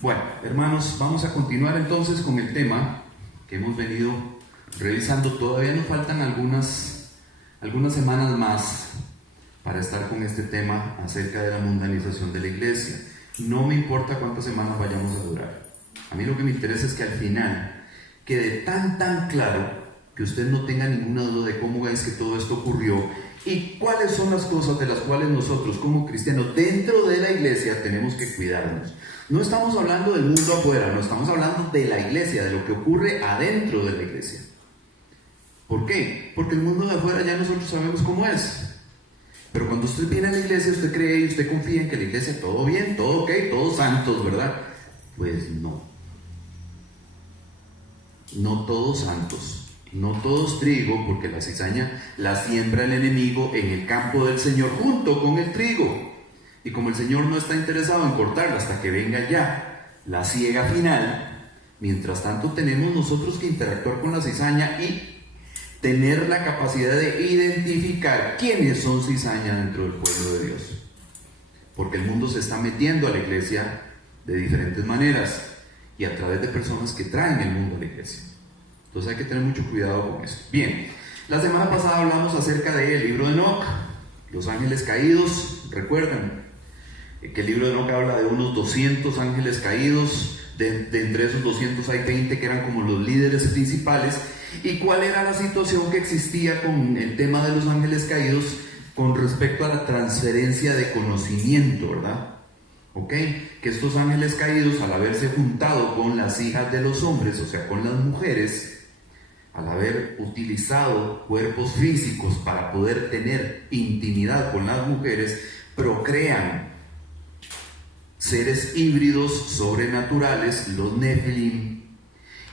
Bueno, hermanos, vamos a continuar entonces con el tema que hemos venido revisando. Todavía nos faltan algunas semanas más para estar con este tema acerca de la mundanización de la iglesia. No me importa cuántas semanas vayamos a durar. A mí lo que me interesa es que al final quede tan claro que usted no tenga ninguna duda de cómo es que todo esto ocurrió y cuáles son las cosas de las cuales nosotros como cristianos dentro de la iglesia tenemos que cuidarnos. No estamos hablando del mundo afuera, no estamos hablando de la iglesia, de lo que ocurre adentro de la iglesia. ¿Por qué? Porque el mundo de afuera ya nosotros sabemos cómo es. Pero cuando usted viene a la iglesia, usted cree y usted confía en que la iglesia todo bien, todo ok, todos santos, ¿verdad? Pues no. No todos santos, no todos trigo, porque la cizaña la siembra el enemigo en el campo del Señor junto con el trigo. Y como el Señor no está interesado en cortarla hasta que venga ya la siega final, mientras tanto tenemos nosotros que interactuar con la cizaña y tener la capacidad de identificar quiénes son cizaña dentro del pueblo de Dios. Porque el mundo se está metiendo a la iglesia de diferentes maneras y a través de personas que traen el mundo a la iglesia. Entonces hay que tener mucho cuidado con eso. Bien, la semana pasada hablamos acerca del libro de Enoc, los ángeles caídos. ¿Recuerdan? Que el libro de Enoc habla de unos 200 ángeles caídos, de entre esos 200 hay 20 que eran como los líderes principales. ¿Y cuál era la situación que existía con el tema de los ángeles caídos con respecto a la transferencia de conocimiento, verdad? ¿Ok? Que estos ángeles caídos, al haberse juntado con las hijas de los hombres, o sea, con las mujeres, al haber utilizado cuerpos físicos para poder tener intimidad con las mujeres, procrean seres híbridos sobrenaturales, los Nefilim,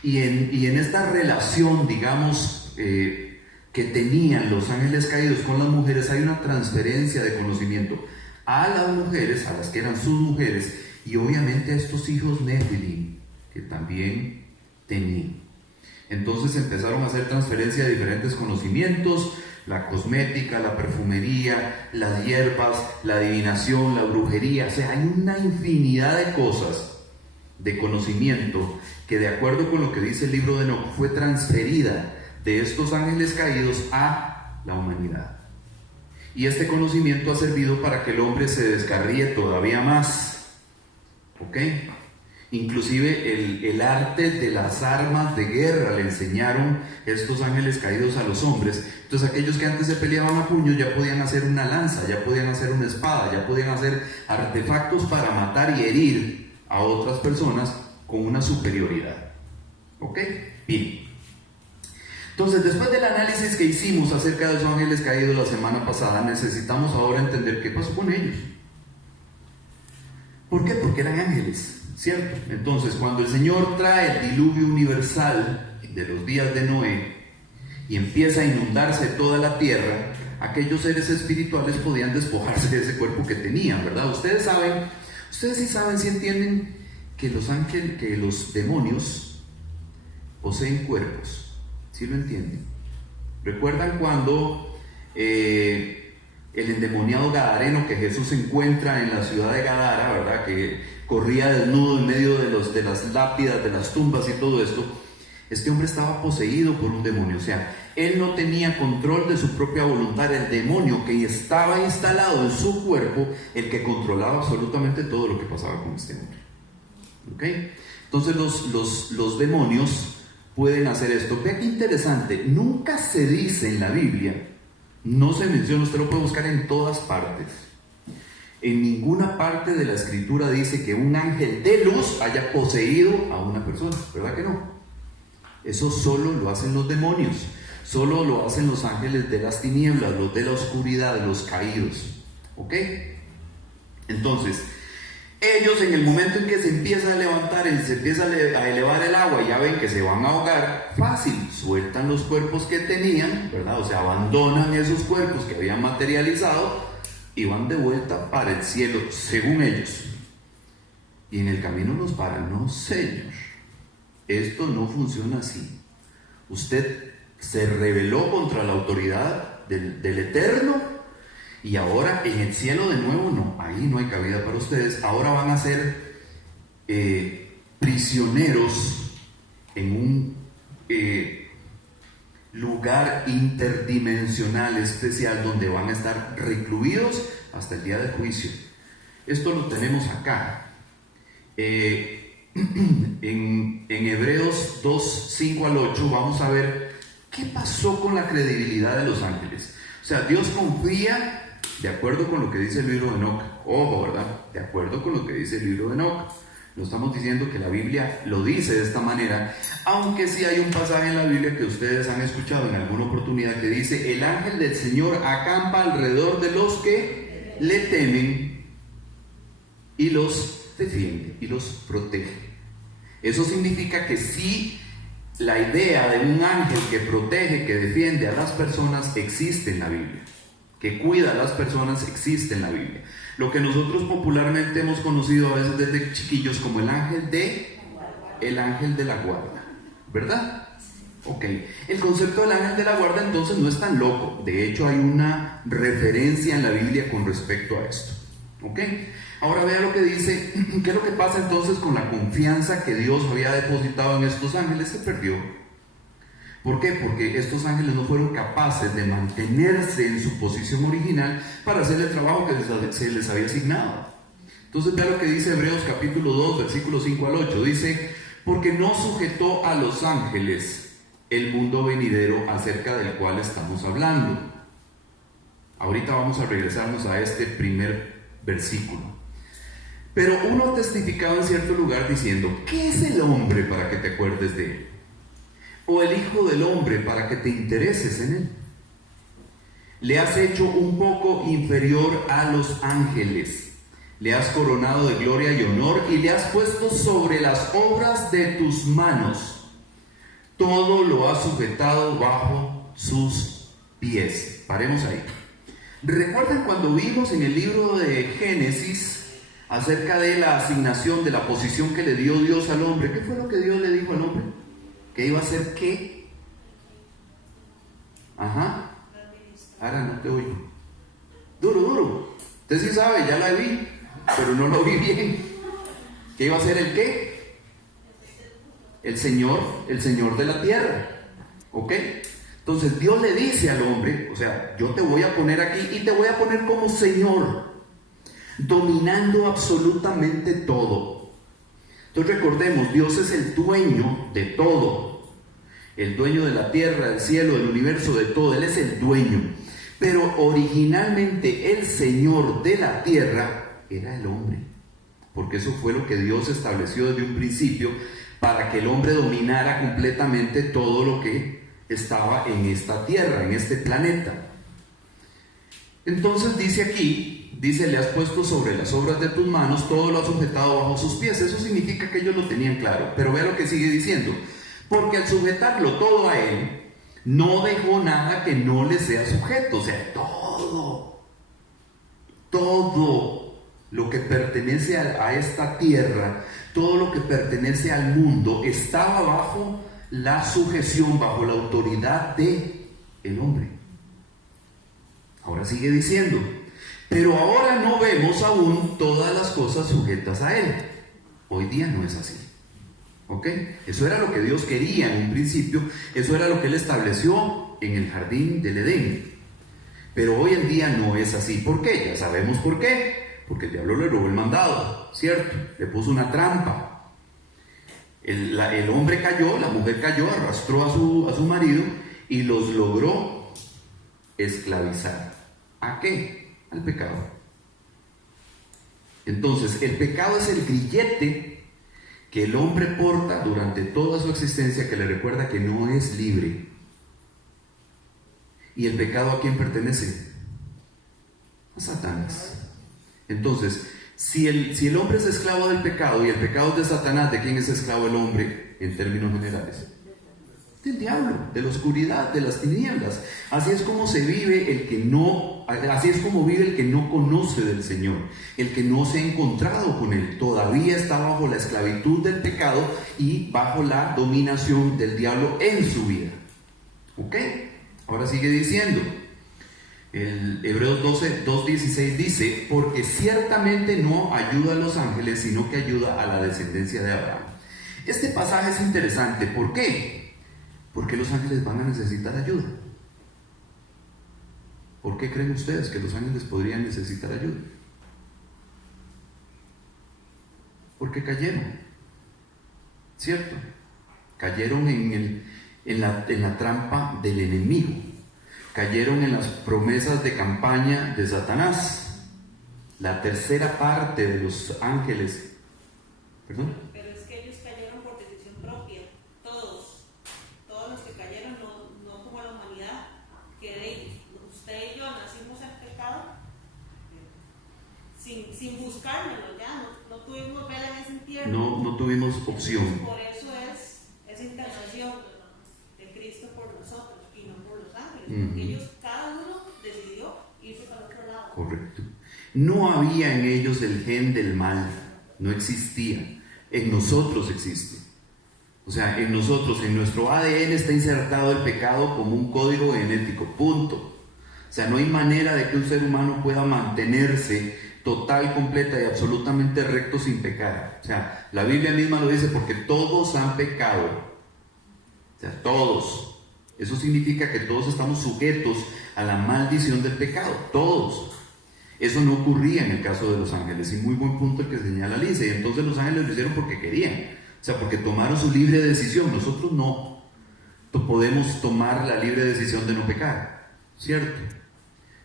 y en esta relación, digamos, que tenían los ángeles caídos con las mujeres, hay una transferencia de conocimiento a las mujeres, a las que eran sus mujeres, y obviamente a estos hijos Nefilim, que también tenían. Entonces empezaron a hacer transferencia de diferentes conocimientos, la cosmética, la perfumería, las hierbas, la adivinación, la brujería. O sea, hay una infinidad de cosas de conocimiento que, de acuerdo con lo que dice el libro de Enoc, fue transferida de estos ángeles caídos a la humanidad. Y este conocimiento ha servido para que el hombre se descarríe todavía más. ¿Ok? Inclusive el arte de las armas de guerra le enseñaron estos ángeles caídos a los hombres. Entonces aquellos que antes se peleaban a puño ya podían hacer una lanza, ya podían hacer una espada, ya podían hacer artefactos para matar y herir a otras personas con una superioridad. ¿Ok? Bien. Entonces, después del análisis que hicimos acerca de los ángeles caídos la semana pasada, necesitamos ahora entender qué pasó con ellos. ¿Por qué? Porque eran ángeles, ¿cierto? Entonces, cuando el Señor trae el diluvio universal de los días de Noé y empieza a inundarse toda la tierra, aquellos seres espirituales podían despojarse de ese cuerpo que tenían, ¿verdad? Ustedes sí saben, sí entienden que los demonios poseen cuerpos. ¿Sí lo entienden? ¿Recuerdan cuando el endemoniado gadareno que Jesús encuentra en la ciudad de Gadara, ¿verdad? Que corría desnudo en medio de las lápidas, de las tumbas y todo esto? Este hombre estaba poseído por un demonio, o sea, él no tenía control de su propia voluntad. El demonio que estaba instalado en su cuerpo, el que controlaba absolutamente todo lo que pasaba con este hombre. ¿Ok? Entonces los demonios pueden hacer esto. Vea qué interesante, nunca se dice en la Biblia, no se menciona, usted lo puede buscar en todas partes. En ninguna parte de la escritura dice que un ángel de luz haya poseído a una persona, ¿verdad que no? Eso solo lo hacen los demonios, solo lo hacen los ángeles de las tinieblas, los de la oscuridad, los caídos. ¿Ok? Entonces, ellos en el momento en que se empieza a levantar, se empieza a elevar el agua y ya ven que se van a ahogar, fácil, sueltan los cuerpos que tenían, ¿verdad? O sea, abandonan esos cuerpos que habían materializado y van de vuelta para el cielo, según ellos. Y en el camino nos paran, no señor, esto no funciona así. Usted se rebeló contra la autoridad del Eterno. Y ahora en el cielo de nuevo no, ahí no hay cabida para ustedes. Ahora van a ser prisioneros en un lugar interdimensional especial donde van a estar recluidos hasta el día del juicio. Esto lo tenemos acá. En Hebreos 2, 5 al 8 vamos a ver qué pasó con la credibilidad de los ángeles. O sea, Dios confía de acuerdo con lo que dice el libro de Enoc. Ojo, ¿verdad? De acuerdo con lo que dice el libro de Enoc. No estamos diciendo que la Biblia lo dice de esta manera, aunque sí hay un pasaje en la Biblia que ustedes han escuchado en alguna oportunidad que dice: el ángel del Señor acampa alrededor de los que le temen y los defiende y los protege. Eso significa que sí, la idea de un ángel que protege, que defiende a las personas existe en la Biblia, que cuida a las personas existe en la Biblia. Lo que nosotros popularmente hemos conocido a veces desde chiquillos como el ángel de la guarda, ¿verdad? Ok, el concepto del ángel de la guarda entonces no es tan loco. De hecho hay una referencia en la Biblia con respecto a esto. Ok, ahora vea lo que dice. ¿Qué es lo que pasa entonces con la confianza que Dios había depositado en estos ángeles? Se perdió. ¿Por qué? Porque estos ángeles no fueron capaces de mantenerse en su posición original para hacer el trabajo que se les había asignado. Entonces vea lo que dice Hebreos capítulo 2, versículos 5 al 8. Dice: porque no sujetó a los ángeles el mundo venidero acerca del cual estamos hablando. Ahorita vamos a regresarnos a este primer versículo. Pero uno testificaba en cierto lugar diciendo: ¿qué es el hombre para que te acuerdes de él? ¿O el hijo del hombre para que te intereses en él? Le has hecho un poco inferior a los ángeles, le has coronado de gloria y honor y le has puesto sobre las obras de tus manos. Todo lo has sujetado bajo sus pies. Paremos ahí. ¿Recuerdan cuando vimos en el libro de Génesis acerca de la asignación, de la posición que le dio Dios al hombre? ¿Qué fue lo que Dios le dijo al hombre? ¿Que iba a hacer qué? Ajá. Ahora no te oigo. Duro. Usted sí sabe, ya la vi, pero no lo vi bien. ¿Qué iba a hacer el qué? El Señor de la tierra. ¿Ok? Entonces Dios le dice al hombre, o sea, yo te voy a poner aquí y te voy a poner como Señor, dominando absolutamente todo. Entonces recordemos, Dios es el dueño de todo, el dueño de la tierra, del cielo, del universo, de todo. Él es el dueño. Pero originalmente el Señor de la tierra era el hombre, porque eso fue lo que Dios estableció desde un principio, para que el hombre dominara completamente todo lo que estaba en esta tierra, en este planeta. Entonces dice aquí, le has puesto sobre las obras de tus manos, todo lo has sujetado bajo sus pies. Eso significa que ellos lo tenían claro. Pero vea lo que sigue diciendo: porque al sujetarlo todo a él, no dejó nada que no le sea sujeto. O sea, todo lo que pertenece a esta tierra, todo lo que pertenece al mundo, estaba bajo la sujeción, bajo la autoridad de el hombre. Ahora sigue diciendo: pero ahora no vemos aún todas las cosas sujetas a él. Hoy día no es así. ¿Ok? Eso era lo que Dios quería en un principio. Eso era lo que Él estableció en el jardín del Edén. Pero hoy en día no es así. ¿Por qué? Ya sabemos por qué. Porque el diablo le robó el mandado, ¿cierto? Le puso una trampa. El hombre cayó, la mujer cayó, arrastró a su marido y los logró esclavizar. ¿A qué? Al pecado. Entonces, el pecado es el grillete que el hombre porta durante toda su existencia, que le recuerda que no es libre. ¿Y el pecado a quién pertenece? A Satanás. Entonces, si el hombre es esclavo del pecado y el pecado es de Satanás, ¿de quién es esclavo el hombre en términos generales? Del diablo, de la oscuridad, de las tinieblas. Así es como vive el que no conoce del Señor, el que no se ha encontrado con Él. Todavía está bajo la esclavitud del pecado y bajo la dominación del diablo en su vida. ¿Ok? Ahora sigue diciendo, El Hebreos 2:16 dice, porque ciertamente no ayuda a los ángeles, sino que ayuda a la descendencia de Abraham. Este pasaje es interesante. ¿Por qué? Porque los ángeles van a necesitar ayuda. ¿Por qué creen ustedes que los ángeles podrían necesitar ayuda? Porque cayeron, ¿cierto? Cayeron en la trampa del enemigo. Cayeron en las promesas de campaña de Satanás. La tercera parte de los ángeles. ¿Perdón? Pero es que ellos cayeron por decisión propia. Todos los que cayeron, no como la humanidad, que usted y yo nacimos en pecado sin buscármelo, ya no tuvimos vela en ese entierro. No tuvimos opción. Por eso es intercesión de Cristo por nosotros y no por los ángeles, porque ellos, cada uno decidió irse para el otro lado. Correcto. No había en ellos el gen del mal, no existía. En nosotros existe. O sea, en nosotros, en nuestro ADN está insertado el pecado como un código genético, punto. O sea, no hay manera de que un ser humano pueda mantenerse total, completa y absolutamente recto sin pecar. O sea, la Biblia misma lo dice, porque todos han pecado. O sea, todos. Eso significa que todos estamos sujetos a la maldición del pecado, todos. Eso no ocurría en el caso de los ángeles, y muy buen punto el que señala Lisa. Y entonces los ángeles lo hicieron porque querían, o sea, porque tomaron su libre decisión. Nosotros no podemos tomar la libre decisión de no pecar, ¿cierto?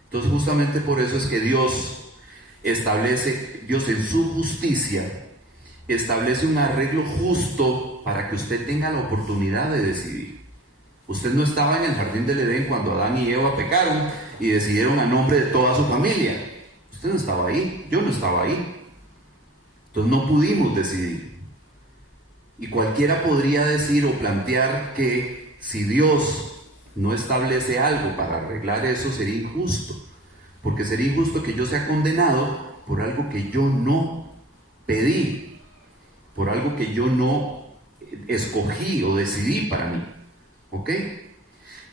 Entonces justamente por eso es que Dios en su justicia establece un arreglo justo para que usted tenga la oportunidad de decidir. Usted no estaba en el jardín del Edén cuando Adán y Eva pecaron y decidieron a nombre de toda su familia. Usted no estaba ahí, yo no estaba ahí. Entonces no pudimos decidir. Y cualquiera podría decir o plantear que si Dios no establece algo para arreglar eso, sería injusto. Porque sería injusto que yo sea condenado por algo que yo no pedí, por algo que yo no escogí o decidí para mí. ¿Ok?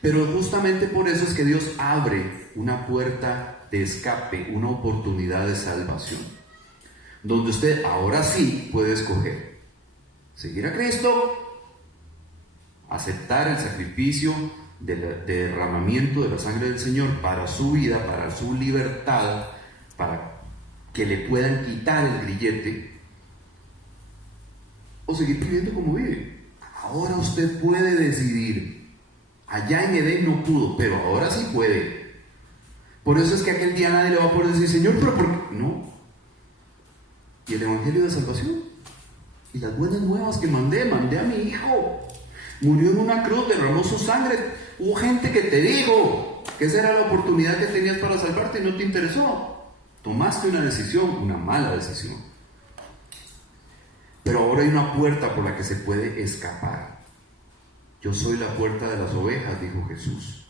Pero justamente por eso es que Dios abre una puerta de escape, una oportunidad de salvación, donde usted ahora sí puede escoger seguir a Cristo, aceptar el sacrificio del derramamiento de la sangre del Señor para su vida, para su libertad, para que le puedan quitar el grillete, o seguir viviendo como vive. Ahora usted puede decidir. Allá en Edén no pudo, pero ahora sí puede. Por eso es que aquel día nadie le va a poder decir, Señor, pero ¿por qué? No. Y el evangelio de salvación y las buenas nuevas que mandé a mi hijo. Murió en una cruz, derramó su sangre. Hubo gente que te dijo que esa era la oportunidad que tenías para salvarte y no te interesó. Tomaste una decisión, una mala decisión. Pero ahora hay una puerta por la que se puede escapar. Yo soy la puerta de las ovejas, dijo Jesús.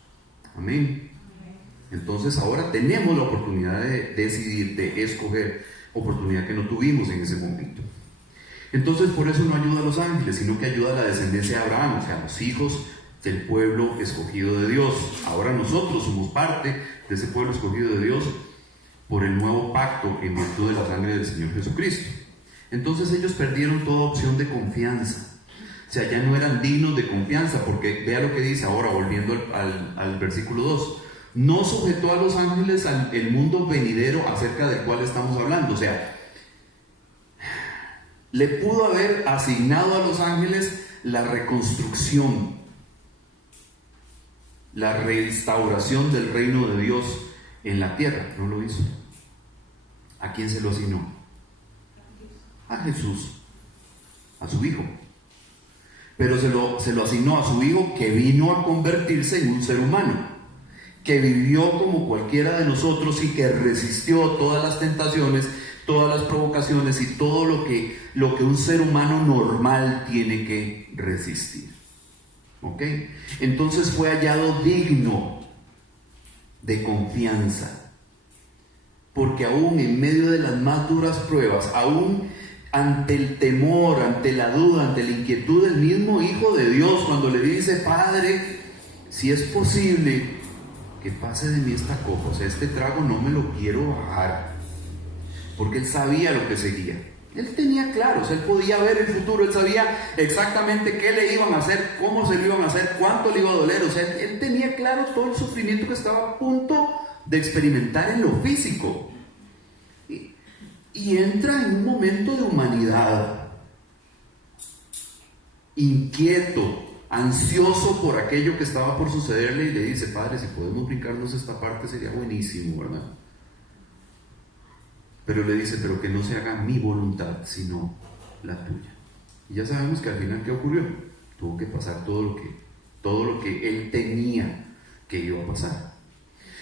Amén. Entonces ahora tenemos la oportunidad de decidir, de escoger, oportunidad que no tuvimos en ese momento. Entonces por eso no ayuda a los ángeles, sino que ayuda a la descendencia de Abraham, o sea, a los hijos del pueblo escogido de Dios. Ahora nosotros somos parte de ese pueblo escogido de Dios por el nuevo pacto en virtud de la sangre del Señor Jesucristo. Entonces ellos perdieron toda opción de confianza. O sea, ya no eran dignos de confianza, porque vea lo que dice ahora, volviendo al versículo 2. No sujetó a los ángeles al mundo venidero acerca del cual estamos hablando. O sea, le pudo haber asignado a los ángeles la reconstrucción, la restauración del reino de Dios en la tierra. No lo hizo. ¿A quién se lo asignó? A Jesús, a su hijo. Pero se lo asignó a su hijo, que vino a convertirse en un ser humano, que vivió como cualquiera de nosotros y que resistió todas las tentaciones, todas las provocaciones y todo lo que un ser humano normal tiene que resistir. ¿Ok? Entonces fue hallado digno de confianza, porque aún en medio de las más duras pruebas, aún ante el temor, ante la duda, ante la inquietud del mismo Hijo de Dios, cuando le dice, Padre, si es posible, que pase de mí esta copa, o sea, este trago no me lo quiero bajar, porque él sabía lo que seguía. Él tenía claro, o sea, él podía ver el futuro, él sabía exactamente qué le iban a hacer, cómo se lo iban a hacer, cuánto le iba a doler, o sea, él tenía claro todo el sufrimiento que estaba a punto de experimentar en lo físico. Y entra en un momento de humanidad, inquieto, ansioso por aquello que estaba por sucederle, y le dice: Padre, si podemos brincarnos esta parte sería buenísimo, ¿verdad? Pero le dice: pero que no se haga mi voluntad, sino la tuya. Y ya sabemos que al final, ¿qué ocurrió? Tuvo que pasar todo lo que él tenía que iba a pasar.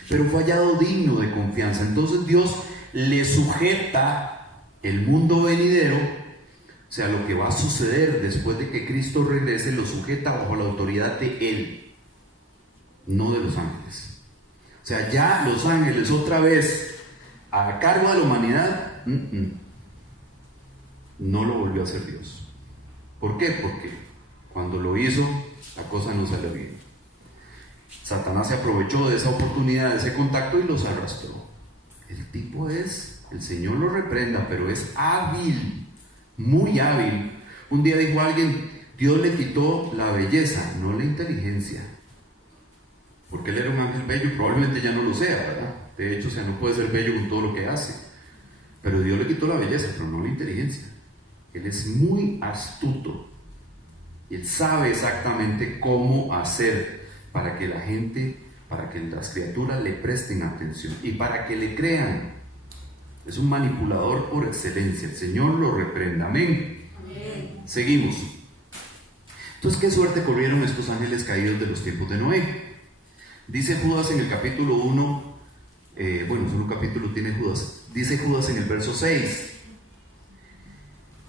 Pero fue hallado digno de confianza. Entonces Dios le sujeta el mundo venidero, o sea, lo que va a suceder después de que Cristo regrese, lo sujeta bajo la autoridad de Él, no de los ángeles. O sea, ya los ángeles otra vez a cargo de la humanidad, no lo volvió a hacer Dios. ¿Por qué? Porque cuando lo hizo, la cosa no salió bien. Satanás se aprovechó de esa oportunidad, de ese contacto, y los arrastró. El tipo es, el Señor lo reprenda, pero es hábil, muy hábil. Un día dijo alguien: Dios le quitó la belleza, no la inteligencia. Porque él era un ángel bello, probablemente ya no lo sea, ¿verdad? De hecho, o sea, no puede ser bello con todo lo que hace. Pero Dios le quitó la belleza, pero no la inteligencia. Él es muy astuto. Y él sabe exactamente cómo hacer para que la gente, para que las criaturas le presten atención y para que le crean. Es un manipulador por excelencia. El Señor lo reprenda. Amén. Amén. Seguimos. Entonces, ¿qué suerte corrieron estos ángeles caídos de los tiempos de Noé? Dice Judas en el capítulo 1, solo un capítulo tiene Judas. Dice Judas en el verso 6.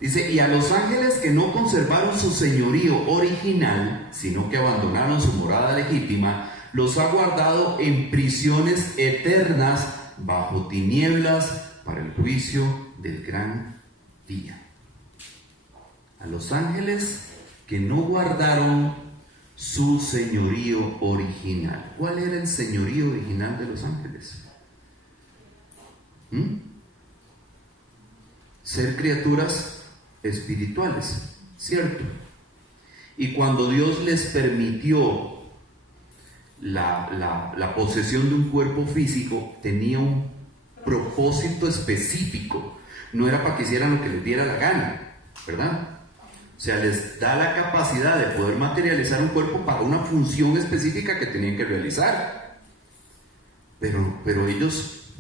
Dice: y a los ángeles que no conservaron su señorío original, sino que abandonaron su morada legítima, los ha guardado en prisiones eternas bajo tinieblas para el juicio del gran día. A los ángeles que no guardaron su señorío original. ¿Cuál era el señorío original de los ángeles? Ser criaturas espirituales, ¿cierto? Y cuando Dios les permitió la posesión de un cuerpo físico, tenía un propósito específico. No era para que hicieran lo que les diera la gana, ¿verdad? O sea, les da la capacidad de poder materializar un cuerpo para una función específica que tenían que realizar. Pero ellos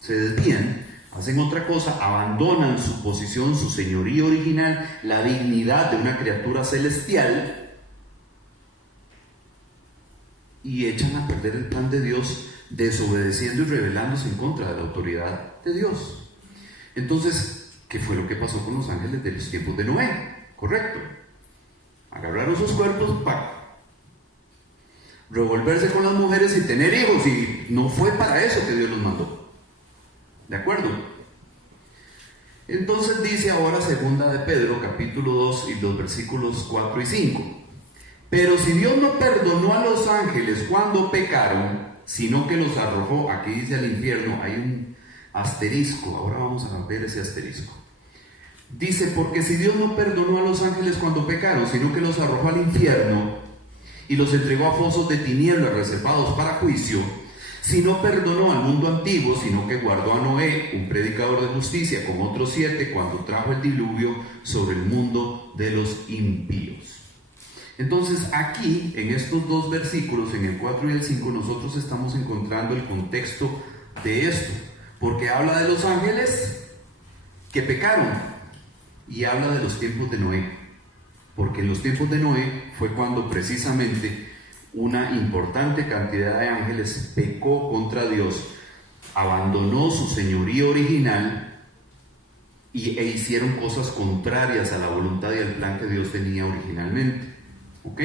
se desvían, hacen otra cosa, abandonan su posición, su señorío original, la dignidad de una criatura celestial, y echan a perder el plan de Dios, desobedeciendo y rebelándose en contra de la autoridad de Dios. Entonces, ¿qué fue lo que pasó con los ángeles de los tiempos de Noé? Correcto. Agarraron sus cuerpos para revolverse con las mujeres y tener hijos, y no fue para eso que Dios los mandó. ¿De acuerdo? Entonces dice ahora segunda de Pedro, capítulo 2 y los versículos 4 y 5. Pero si Dios no perdonó a los ángeles cuando pecaron, sino que los arrojó, aquí dice al infierno, hay un asterisco, ahora vamos a ver ese asterisco. Dice: porque si Dios no perdonó a los ángeles cuando pecaron, sino que los arrojó al infierno y los entregó a fosos de tinieblas reservados para juicio, si no perdonó al mundo antiguo, sino que guardó a Noé, un predicador de justicia, con otros 7, cuando trajo el diluvio sobre el mundo de los impíos. Entonces aquí, en estos dos versículos, en el 4 y el 5, nosotros estamos encontrando el contexto de esto, porque habla de los ángeles que pecaron y habla de los tiempos de Noé, porque en los tiempos de Noé fue cuando precisamente una importante cantidad de ángeles pecó contra Dios, abandonó su señorío original e hicieron cosas contrarias a la voluntad y al plan que Dios tenía originalmente. ¿Ok?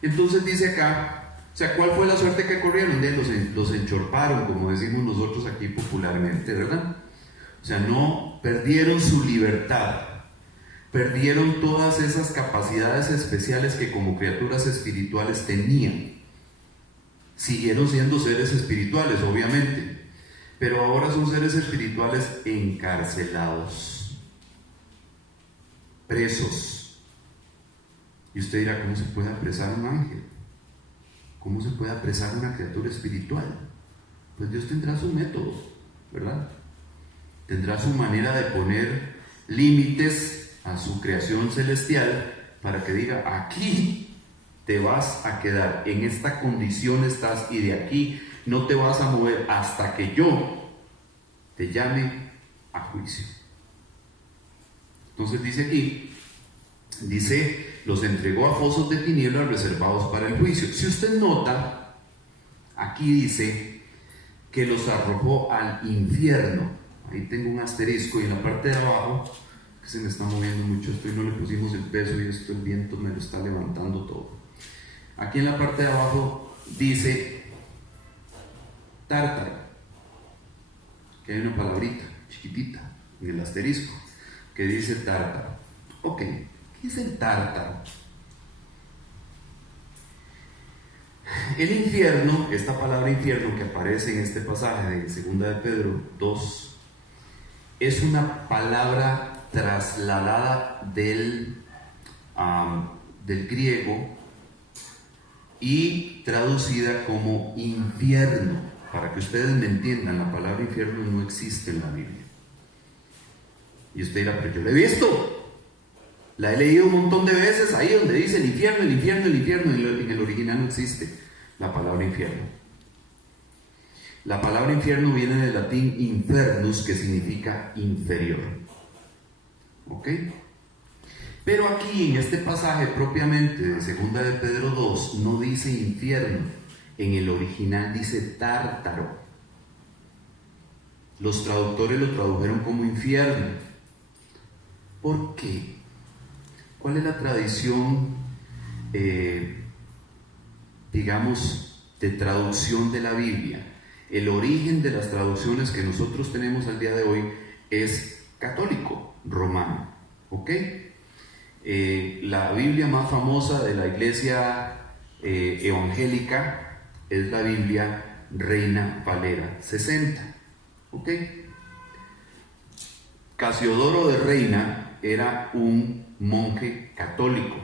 Entonces dice acá, o sea, ¿cuál fue la suerte que corrieron? Los enchorparon, como decimos nosotros aquí popularmente, ¿verdad? O sea, no perdieron su libertad, perdieron todas esas capacidades especiales que como criaturas espirituales tenían. Siguieron siendo seres espirituales, obviamente, pero ahora son seres espirituales encarcelados, presos. Y usted dirá, ¿cómo se puede apresar un ángel? ¿Cómo se puede apresar una criatura espiritual? Pues Dios tendrá su método, ¿verdad? Tendrá su manera de poner límites a su creación celestial para que diga, aquí te vas a quedar, en esta condición estás y de aquí no te vas a mover hasta que yo te llame a juicio. Entonces dice aquí, los entregó a fosos de tinieblas reservados para el juicio. Si usted nota, aquí dice que los arrojó al infierno. Ahí tengo un asterisco y en la parte de abajo, que se me está moviendo mucho esto y no le pusimos el peso y esto el viento me lo está levantando todo. Aquí en la parte de abajo dice tártaro, que hay una palabrita chiquitita en el asterisco que dice tártaro. Ok, ¿qué es el tártaro? El infierno, esta palabra infierno que aparece en este pasaje de 2 de Pedro 2, es una palabra trasladada del griego y traducida como infierno. Para que ustedes me entiendan, la palabra infierno no existe en la Biblia. Y usted dirá, pero yo la he visto, la he leído un montón de veces, ahí donde dice el infierno, el infierno, el infierno. En el original no existe la palabra infierno. La palabra infierno viene del latín infernus, que significa inferior. ¿Ok? Pero aquí en este pasaje propiamente de 2 de Pedro 2 no dice infierno, en el original dice tártaro. Los traductores lo tradujeron como infierno. ¿Por qué? ¿Cuál es la tradición, de traducción de la Biblia? El origen de las traducciones que nosotros tenemos al día de hoy es católico, romano. ¿Ok? La Biblia más famosa de la iglesia evangélica es la Biblia Reina Valera 60. ¿Ok? Casiodoro de Reina era un monje católico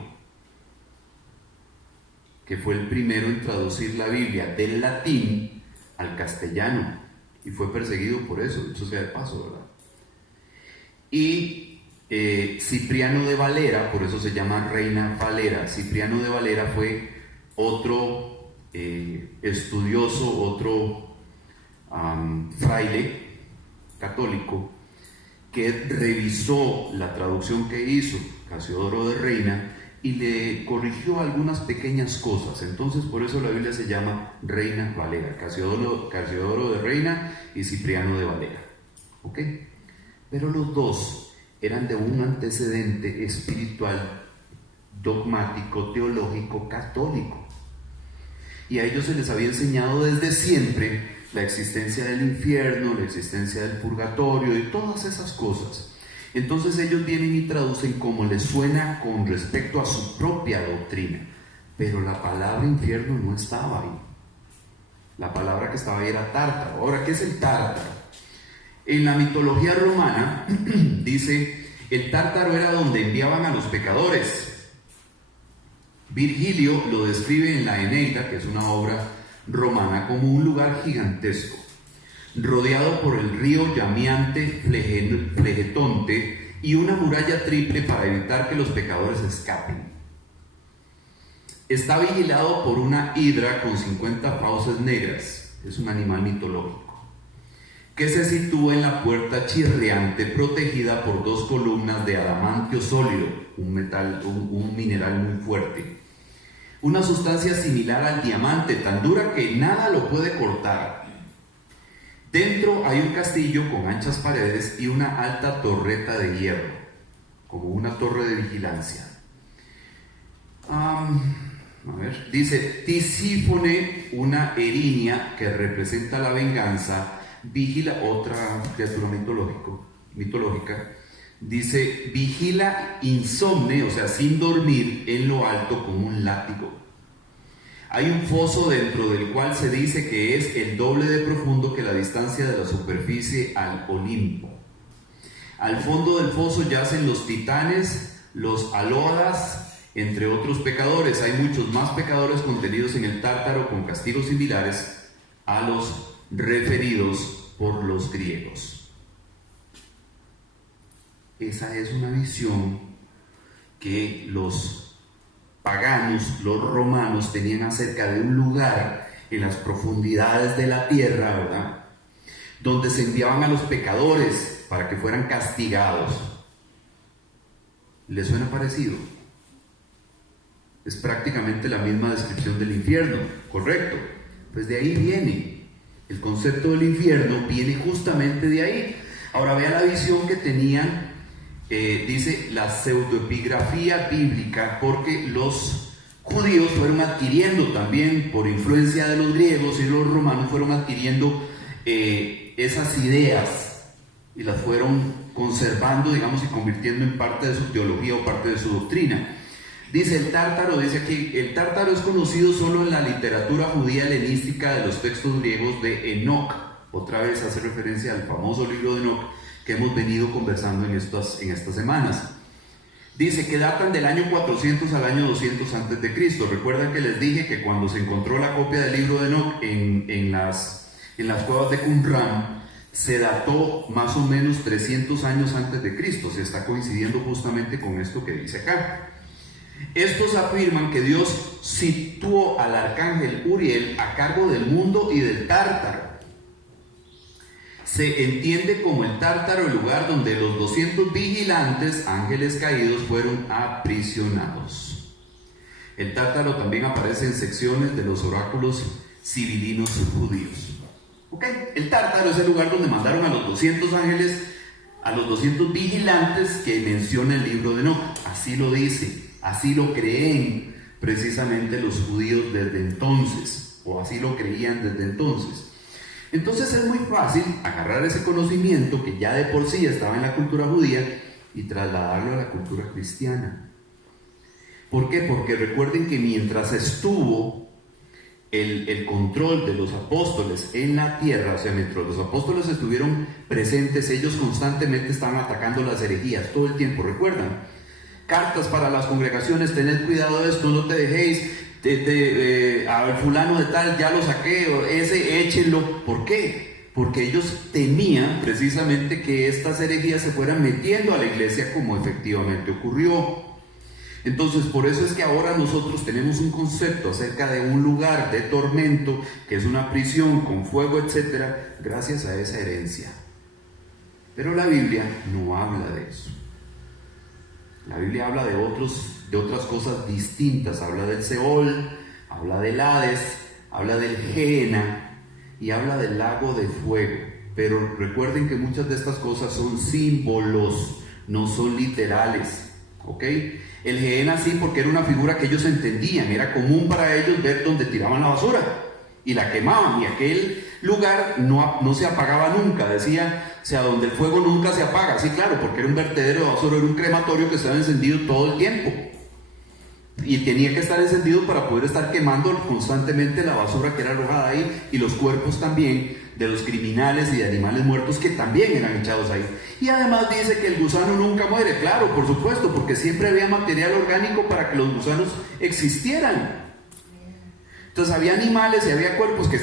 que fue el primero en traducir la Biblia del latín al castellano y fue perseguido por eso, dicho sea de paso, ¿verdad? Y Cipriano de Valera, por eso se llama Reina Valera. Cipriano de Valera fue otro estudioso, otro fraile católico que revisó la traducción que hizo Casiodoro de Reina y le corrigió algunas pequeñas cosas. Entonces por eso la Biblia se llama Reina Valera, Casiodoro de Reina y Cipriano de Valera. ¿Ok? Pero los dos eran de un antecedente espiritual, dogmático, teológico, católico. Y a ellos se les había enseñado desde siempre la existencia del infierno, la existencia del purgatorio y todas esas cosas. Entonces ellos vienen y traducen como les suena con respecto a su propia doctrina. Pero la palabra infierno no estaba ahí. La palabra que estaba ahí era tártaro. Ahora, ¿qué es el tártaro? En la mitología romana dice, el tártaro era donde enviaban a los pecadores. Virgilio lo describe en la Eneida, que es una obra romana, como un lugar gigantesco, rodeado por el río llameante Flegetonte y una muralla triple para evitar que los pecadores escapen. Está vigilado por una hidra con 50 fauces negras, es un animal mitológico, que se sitúa en la puerta chirriante protegida por 2 columnas de adamantio sólido, un mineral muy fuerte. Una sustancia similar al diamante, tan dura que nada lo puede cortar. Dentro hay un castillo con anchas paredes y una alta torreta de hierro, como una torre de vigilancia. Dice, Tisífone, una erinia que representa la venganza, vigila, otra criatura mitológica, dice, vigila insomne, o sea, sin dormir, en lo alto con un látigo. Hay un foso dentro del cual se dice que es el doble de profundo que la distancia de la superficie al Olimpo. Al fondo del foso yacen los titanes, los alodas, entre otros pecadores. Hay muchos más pecadores contenidos en el Tártaro con castigos similares a los referidos por los griegos. Esa es una visión que los paganos, los romanos, tenían acerca de un lugar en las profundidades de la tierra, ¿verdad?, donde se enviaban a los pecadores para que fueran castigados. ¿Les suena parecido? Es prácticamente la misma descripción del infierno, ¿correcto? Pues de ahí viene. El concepto del infierno viene justamente de ahí. Ahora vea la visión que tenían, dice la pseudoepigrafía bíblica, porque los judíos fueron adquiriendo también, por influencia de los griegos y los romanos, fueron adquiriendo esas ideas y las fueron conservando, digamos, y convirtiendo en parte de su teología o parte de su doctrina. Dice el Tártaro, dice aquí, el Tártaro es conocido solo en la literatura judía helenística de los textos griegos de Enoch. Otra vez hace referencia al famoso libro de Enoch que hemos venido conversando en estas semanas. Dice que datan del año 400 al año 200 antes de Cristo. Recuerdan que les dije que cuando se encontró la copia del libro de Enoch en las cuevas de Qumran, se dató más o menos 300 años antes de Cristo. Se está coincidiendo justamente con esto que dice acá. Estos afirman que Dios situó al arcángel Uriel a cargo del mundo y del Tártaro. Se entiende como el Tártaro el lugar donde los 200 vigilantes ángeles caídos fueron aprisionados. El Tártaro también aparece en secciones de los oráculos civilinos judíos. El Tártaro es el lugar donde mandaron a los 200 ángeles, a los 200 vigilantes que menciona el libro de Enoch. Así lo dice, así lo creen precisamente los judíos desde entonces, o así lo creían desde entonces. Entonces es muy fácil agarrar ese conocimiento que ya de por sí estaba en la cultura judía y trasladarlo a la cultura cristiana. ¿Por qué? Porque recuerden que mientras estuvo el control de los apóstoles en la tierra, o sea, mientras los apóstoles estuvieron presentes, ellos constantemente estaban atacando las herejías, todo el tiempo, ¿recuerdan? Cartas para las congregaciones, tened cuidado de esto, no te dejéis, al fulano de tal ya lo saqué, o ese échenlo. ¿Por qué? Porque ellos temían precisamente que estas herejías se fueran metiendo a la iglesia, como efectivamente ocurrió. Entonces, por eso es que ahora nosotros tenemos un concepto acerca de un lugar de tormento, que es una prisión con fuego, etcétera, gracias a esa herencia. Pero la Biblia no habla de eso. La Biblia habla de otras cosas distintas. Habla del Seol, habla del Hades, habla del Gehenna y habla del lago de fuego. Pero recuerden que muchas de estas cosas son símbolos, no son literales. ¿Ok? El Gehenna sí, porque era una figura que ellos entendían, era común para ellos ver donde tiraban la basura y la quemaban, y aquel lugar no se apagaba nunca, decía, o sea, donde el fuego nunca se apaga. Sí, claro, porque era un vertedero de basura, era un crematorio que estaba encendido todo el tiempo y tenía que estar encendido para poder estar quemando constantemente la basura que era arrojada ahí, y los cuerpos también de los criminales y de animales muertos que también eran echados ahí. Y además dice que el gusano nunca muere. Claro, por supuesto, porque siempre había material orgánico para que los gusanos existieran. Entonces había animales y había cuerpos que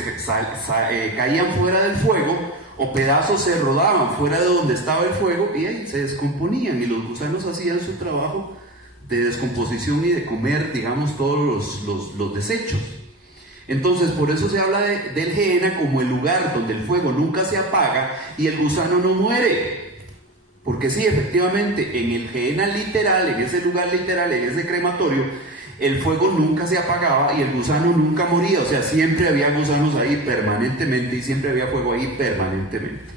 caían fuera del fuego, o pedazos se rodaban fuera de donde estaba el fuego y ahí se descomponían, y los gusanos hacían su trabajo de descomposición y de comer, digamos, todos los desechos. Entonces, por eso se habla del Gehenna como el lugar donde el fuego nunca se apaga y el gusano no muere. Porque sí, efectivamente, en el Gehenna literal, en ese lugar literal, en ese crematorio, el fuego nunca se apagaba y el gusano nunca moría. O sea, siempre había gusanos ahí permanentemente y siempre había fuego ahí permanentemente.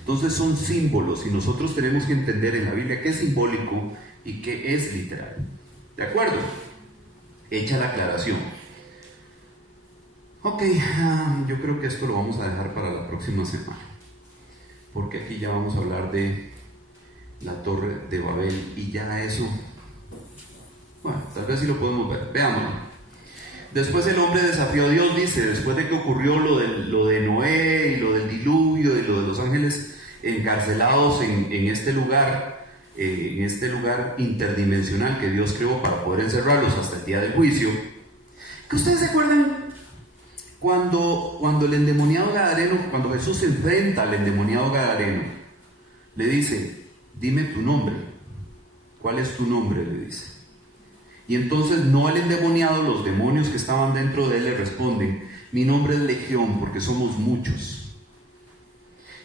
Entonces son símbolos, y nosotros tenemos que entender en la Biblia qué es simbólico y qué es literal. ¿De acuerdo? Hecha la aclaración. Ok, yo creo que esto lo vamos a dejar para la próxima semana, porque aquí ya vamos a hablar de la Torre de Babel, y ya eso, bueno, tal vez sí lo podemos ver. Veámoslo. Después el hombre desafió a Dios, dice, después de que ocurrió lo de Noé y lo del diluvio y lo de los ángeles encarcelados en este lugar interdimensional que Dios creó para poder encerrarlos hasta el día del juicio. ¿Que ustedes se acuerdan cuando el endemoniado gadareno, cuando Jesús se enfrenta al endemoniado gadareno, le dice, dime tu nombre? ¿Cuál es tu nombre?, le dice. Y entonces no el endemoniado, los demonios que estaban dentro de él le responden, mi nombre es Legión, porque somos muchos.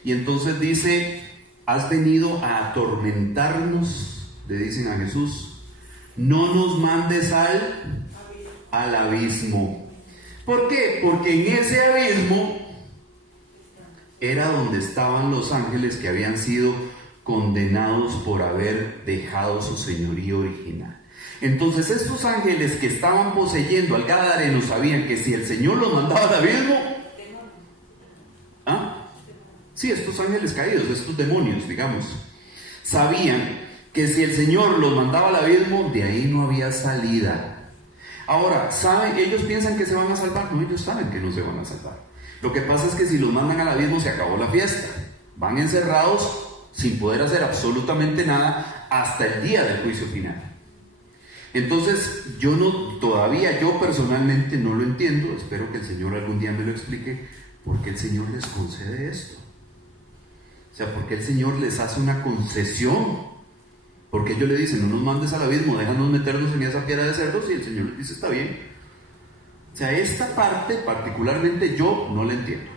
Y entonces dice, has venido a atormentarnos, le dicen a Jesús, no nos mandes al abismo. ¿Por qué? Porque en ese abismo era donde estaban los ángeles que habían sido condenados por haber dejado su señorío original. Entonces estos ángeles que estaban poseyendo al gadareno sabían que si el Señor los mandaba al abismo, sí, estos ángeles caídos, estos demonios, digamos, sabían que si el Señor los mandaba al abismo, de ahí no había salida. Ahora, ¿saben? Ellos piensan que se van a salvar. No, ellos saben que no se van a salvar. Lo que pasa es que si los mandan al abismo se acabó la fiesta. Van encerrados sin poder hacer absolutamente nada hasta el día del juicio final. Entonces, todavía yo personalmente no lo entiendo. Espero que el Señor algún día me lo explique. ¿Por qué el Señor les concede esto? O sea, ¿por qué el Señor les hace una concesión? Porque ellos le dicen, no nos mandes al abismo, déjanos meternos en esa piedra de cerdos, y el Señor les dice, está bien. O sea, esta parte particularmente yo no la entiendo.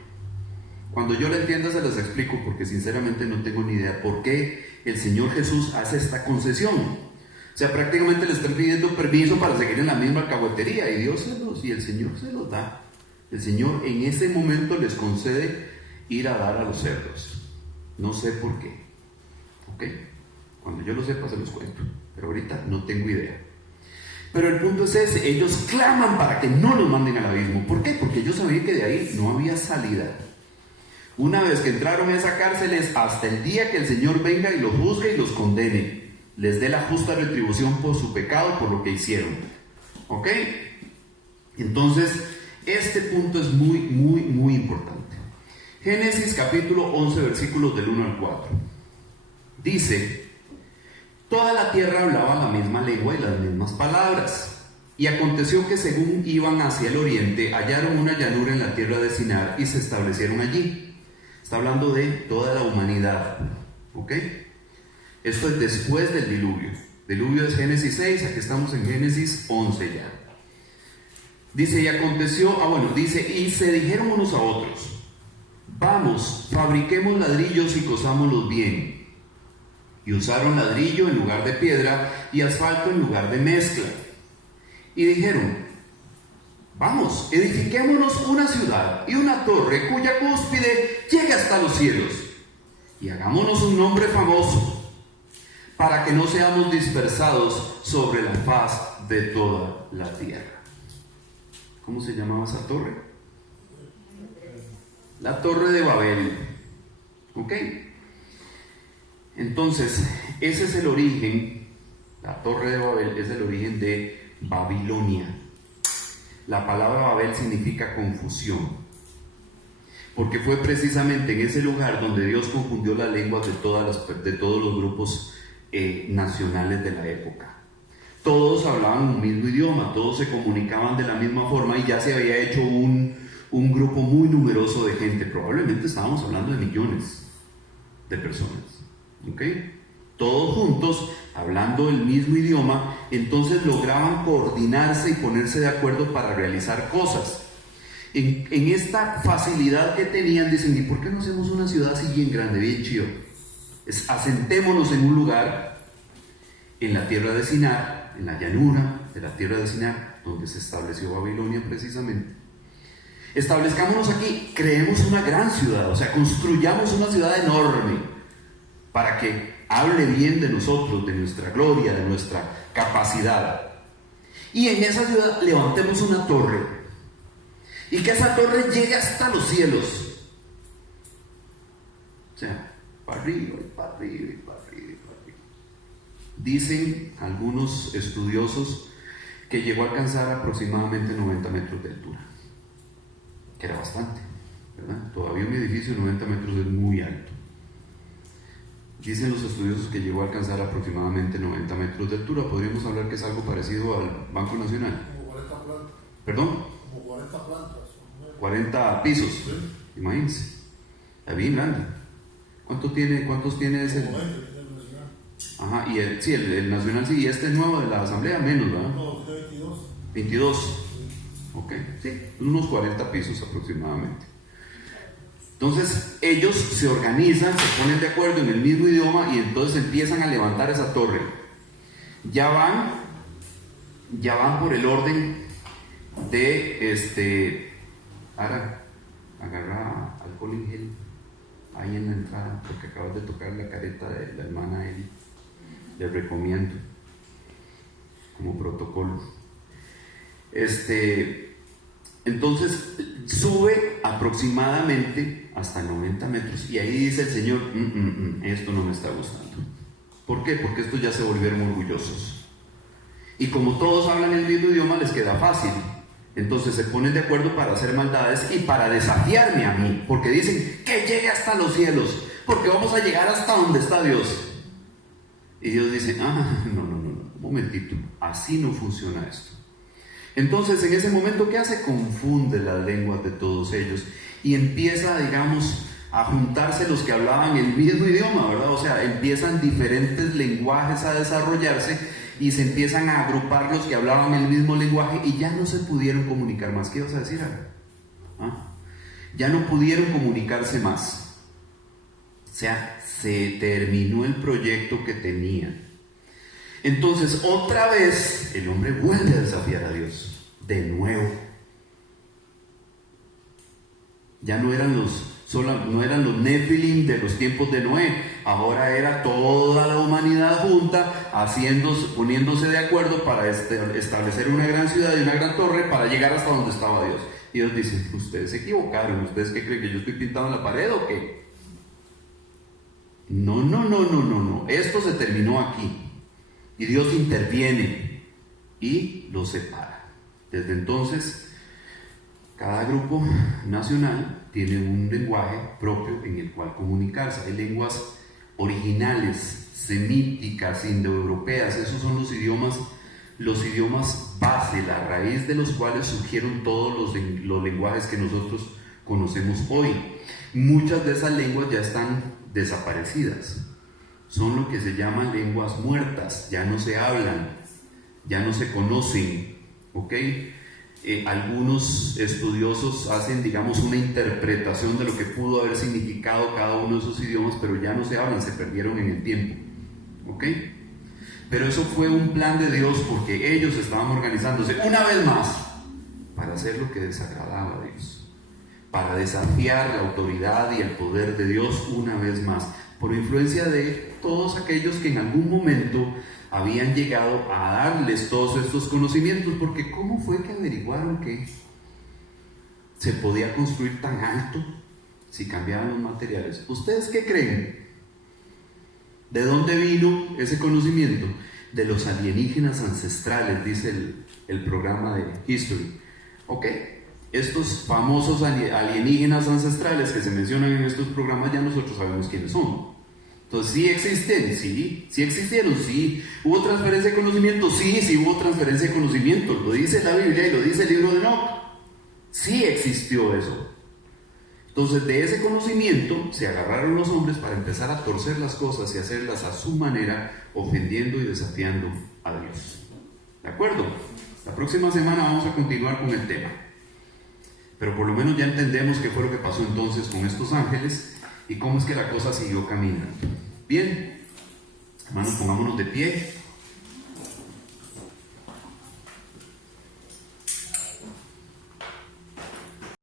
Cuando yo la entienda se las explico, porque sinceramente no tengo ni idea por qué el Señor Jesús hace esta concesión. O sea, prácticamente le están pidiendo permiso para seguir en la misma alcahuetería, y el Señor se los da. El Señor en ese momento les concede ir a dar a los cerdos. No sé por qué. ¿Ok? Cuando yo lo sepa se los cuento, pero ahorita no tengo idea. Pero el punto es ese, ellos claman para que no los manden al abismo. ¿Por qué? Porque ellos sabían que de ahí no había salida. Una vez que entraron a esa cárcel es hasta el día que el Señor venga y los juzgue y los condene, les dé la justa retribución por su pecado, por lo que hicieron. ¿Ok? Entonces, este punto es muy, muy, muy importante. Génesis capítulo 11, versículos del 1 al 4. Dice, toda la tierra hablaba la misma lengua y las mismas palabras. Y aconteció que según iban hacia el oriente, hallaron una llanura en la tierra de Sinar y se establecieron allí. Está hablando de toda la humanidad. ¿Ok? Esto es después del diluvio. Diluvio es Génesis 6, aquí estamos en Génesis 11 ya. Dice, y aconteció, y se dijeron unos a otros, vamos, fabriquemos ladrillos y cosámoslos bien. Y usaron ladrillo en lugar de piedra y asfalto en lugar de mezcla. Y dijeron, vamos, edifiquémonos una ciudad y una torre cuya cúspide llegue hasta los cielos. Y hagámonos un nombre famoso, para que no seamos dispersados sobre la faz de toda la tierra. ¿Cómo se llamaba esa torre? La Torre de Babel. ¿Ok? Entonces, ese es el origen. La Torre de Babel es el origen de Babilonia. La palabra Babel significa confusión, porque fue precisamente en ese lugar donde Dios confundió las lenguas de todos los grupos nacionales de la época. Todos hablaban un mismo idioma, todos se comunicaban de la misma forma y ya se había hecho un grupo muy numeroso de gente. Probablemente estábamos hablando de millones de personas. ¿Ok? Todos juntos, hablando el mismo idioma, entonces lograban coordinarse y ponerse de acuerdo para realizar cosas. En esta facilidad que tenían, dicen, ¿y por qué no hacemos una ciudad así bien grande, bien chido? Asentémonos en un lugar, en la tierra de Sinar, en la llanura de la tierra de Sinar, donde se estableció Babilonia precisamente. Establezcámonos aquí, creemos una gran ciudad, o sea, construyamos una ciudad enorme, para que hable bien de nosotros, de nuestra gloria, de nuestra capacidad. Y en esa ciudad levantemos una torre, y que esa torre llegue hasta los cielos. O sea, para arriba, y para arriba, y para arriba, y para arriba. Dicen algunos estudiosos que llegó a alcanzar aproximadamente 90 metros de altura, que era bastante, ¿verdad? Todavía un edificio de 90 metros es muy alto. Dicen los estudiosos que llegó a alcanzar aproximadamente 90 metros de altura. Podríamos hablar que es algo parecido al Banco Nacional. Como 40 plantas. ¿Perdón? Como 40 plantas. 40 pisos. Sí. Imagínense. Está bien grande. ¿Cuántos tiene ese? Como 20 tiene el nacional. Ajá, y el Nacional sí, y este nuevo de la Asamblea menos, ¿verdad? No, tiene 22. 22. Sí. Ok, sí, unos 40 pisos aproximadamente. Entonces ellos se organizan, se ponen de acuerdo en el mismo idioma y entonces empiezan a levantar esa torre. Ya van por el orden de ahora agarra alcohol en gel ahí en la entrada, porque acabas de tocar la careta de la hermana Eli. Les recomiendo como protocolo. Entonces sube aproximadamente hasta 90 metros y ahí dice el Señor, esto no me está gustando. ¿Por qué? Porque estos ya se volvieron orgullosos. Y como todos hablan el mismo idioma, les queda fácil. Entonces se ponen de acuerdo para hacer maldades y para desafiarme a mí, porque dicen que llegue hasta los cielos, porque vamos a llegar hasta donde está Dios. Y Dios dice, no, un momentito, así no funciona esto. Entonces en ese momento, ¿qué hace? Confunde las lenguas de todos ellos y empieza, digamos, a juntarse los que hablaban el mismo idioma, ¿verdad? O sea, empiezan diferentes lenguajes a desarrollarse y se empiezan a agrupar los que hablaban el mismo lenguaje y ya no se pudieron comunicar más. ¿Qué ibas a decir, Ana? Ya no pudieron comunicarse más. O sea, se terminó el proyecto que tenían. Entonces, otra vez, el hombre vuelve a desafiar a Dios, de nuevo. Ya no eran los Nefilim de los tiempos de Noé, ahora era toda la humanidad junta, poniéndose de acuerdo para establecer una gran ciudad y una gran torre para llegar hasta donde estaba Dios. Y Dios dice, ustedes se equivocaron, ¿ustedes qué creen, que yo estoy pintando la pared o qué? No, esto se terminó aquí. Y Dios interviene y los separa. Desde entonces, cada grupo nacional tiene un lenguaje propio en el cual comunicarse. Hay lenguas originales, semíticas, indoeuropeas. Esos son los idiomas base, la raíz de los cuales surgieron todos los lenguajes que nosotros conocemos hoy. Muchas de esas lenguas ya están desaparecidas. Son lo que se llaman lenguas muertas, ya no se hablan, ya no se conocen, ¿ok? Algunos estudiosos hacen, digamos, una interpretación de lo que pudo haber significado cada uno de esos idiomas, pero ya no se hablan, se perdieron en el tiempo, ¿ok? Pero eso fue un plan de Dios porque ellos estaban organizándose una vez más para hacer lo que desagradaba a Dios, para desafiar la autoridad y el poder de Dios una vez más, por influencia de todos aquellos que en algún momento habían llegado a darles todos estos conocimientos, porque ¿cómo fue que averiguaron que se podía construir tan alto si cambiaban los materiales? ¿Ustedes qué creen? ¿De dónde vino ese conocimiento? De los alienígenas ancestrales, dice el programa de History. ¿Ok? Estos famosos alienígenas ancestrales que se mencionan en estos programas, ya nosotros sabemos quiénes son. Entonces, ¿sí existen? Sí existieron, sí. ¿Hubo transferencia de conocimiento? Sí hubo transferencia de conocimiento. Lo dice la Biblia y lo dice el libro de Enoch. Sí existió eso. Entonces, de ese conocimiento se agarraron los hombres para empezar a torcer las cosas y hacerlas a su manera, ofendiendo y desafiando a Dios. ¿De acuerdo? La próxima semana vamos a continuar con el tema. Pero por lo menos ya entendemos qué fue lo que pasó entonces con estos ángeles y cómo es que la cosa siguió caminando. Bien, hermanos, pongámonos de pie.